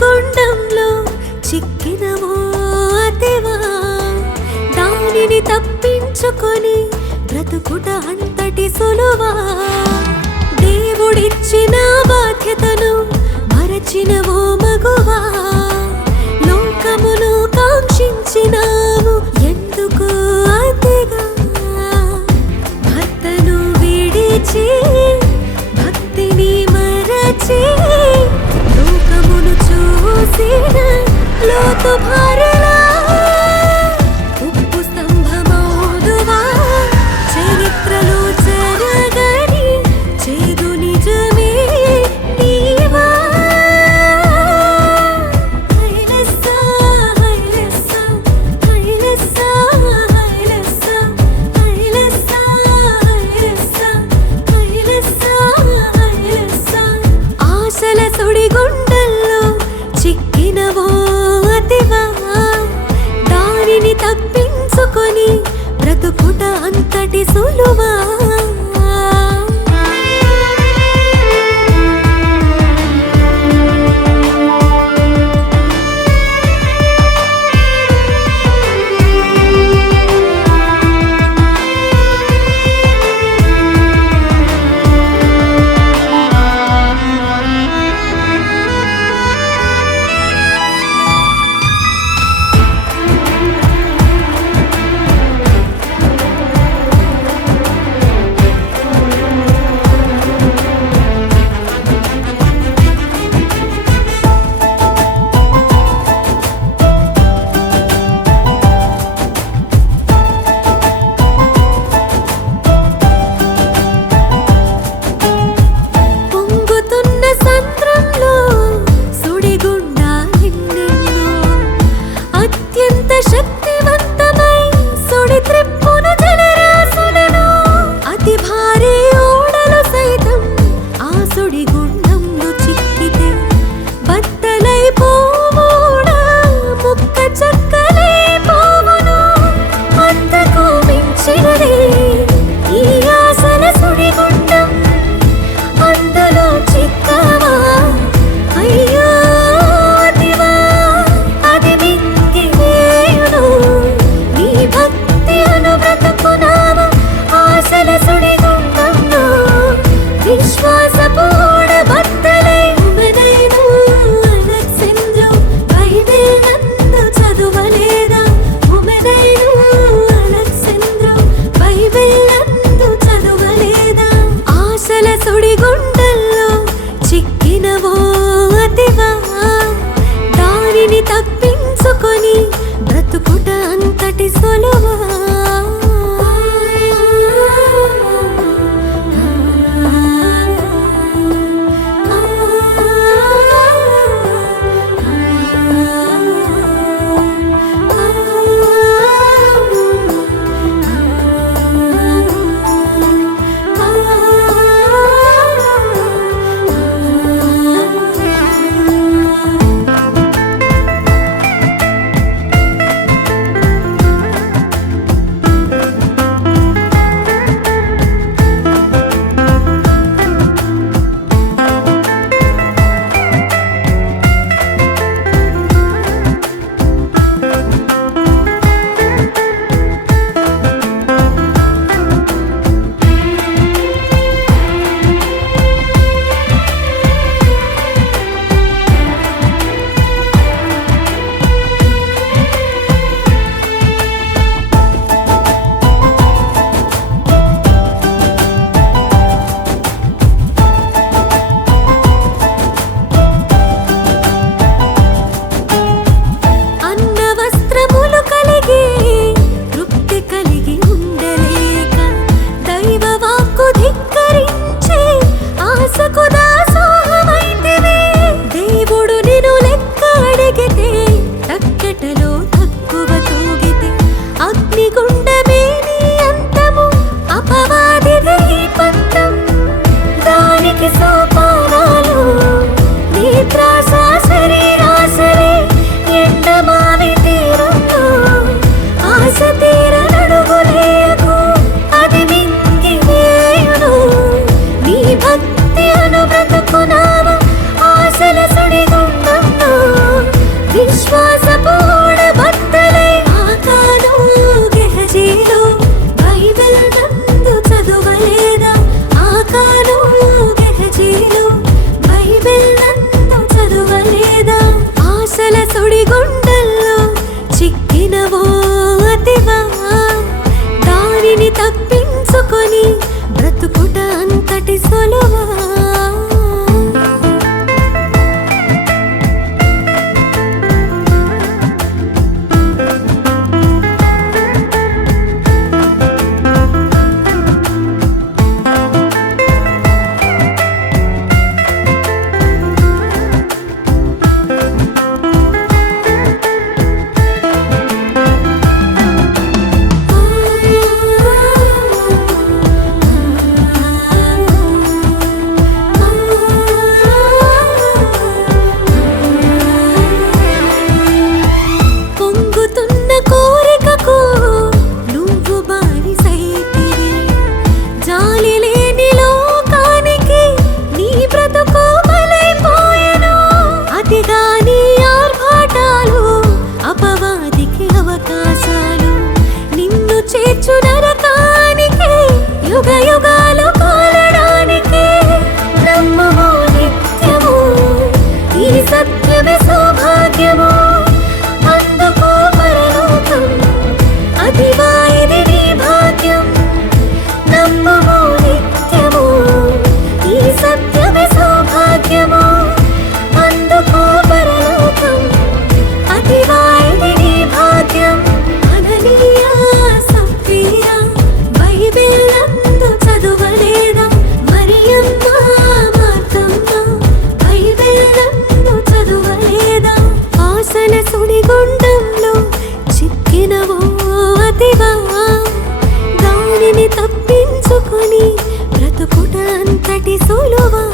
గుండంలో చిక్కినవో అతివా దానిని తప్పించుకొని బ్రతుకుట అంతటి సులువా దేవుడిచ్చిన బాధ్యతను మరచినవో మగువా లోకమును కాంక్షించినావు ఎందుకు అతిగా భర్తను విడిచి భక్తిని మరచి లోతు భారలా ఉప్పు స్తంభమౌదువా చరిత్రలో జరగని చేదు నిజమే నీవా హైలెస్సా హైలెస్సా హైలెస్సా హైలెస్సా హైలెస్సా హైలెస్సా హైలెస్సా హైలెస్సా ఆశల సుడిగుండల్లో చిక్కినవో అతివా విశ్వాసపూడ బద్దలై ఆకాను గెహజీలు బైబిల్ నందు చదువలేదా ఆకాను గెహజీలు బైబిల్ నందు చదువలేదా ఆశల సుడిగుండల్లో చిక్కినవో అతివా దానిని తప్పించుకొని బ్రతుకుట అంతటి సులువా పొంగుతున్న కోరికకు నువ్వు బానిసైతివి జాలి లేని లోకానికి నీ బ్రతుకు బలైపోయెను అతిగా నీ ఆర్భాటాలు అపవాదికి అవకాశాలు నిన్ను చేర్చు నరకానికి యుగ యుగాలు కాలడానికి నమ్మము నిత్యము ఈ సత్యమే సౌభాగ్యము అందుకో పరలోకం అదివా ఇది నీ భాగ్యం నమ్మము నిత్యము ఈ సత్యమే సౌభాగ్యము అందుకో పరలోకం అదివా ఇది నీ భాగ్యం అననీయా సఫీరా బైబిల్ నందు చదువలేదా మరియమ్మ మార్తమ్మ బైబిల్ నందు చదువలేదా ఆశల సుడిగుండంలో చిక్కినవో అతివా దానిని తప్పించుకొని బ్రతుకుట అంతటి సులువా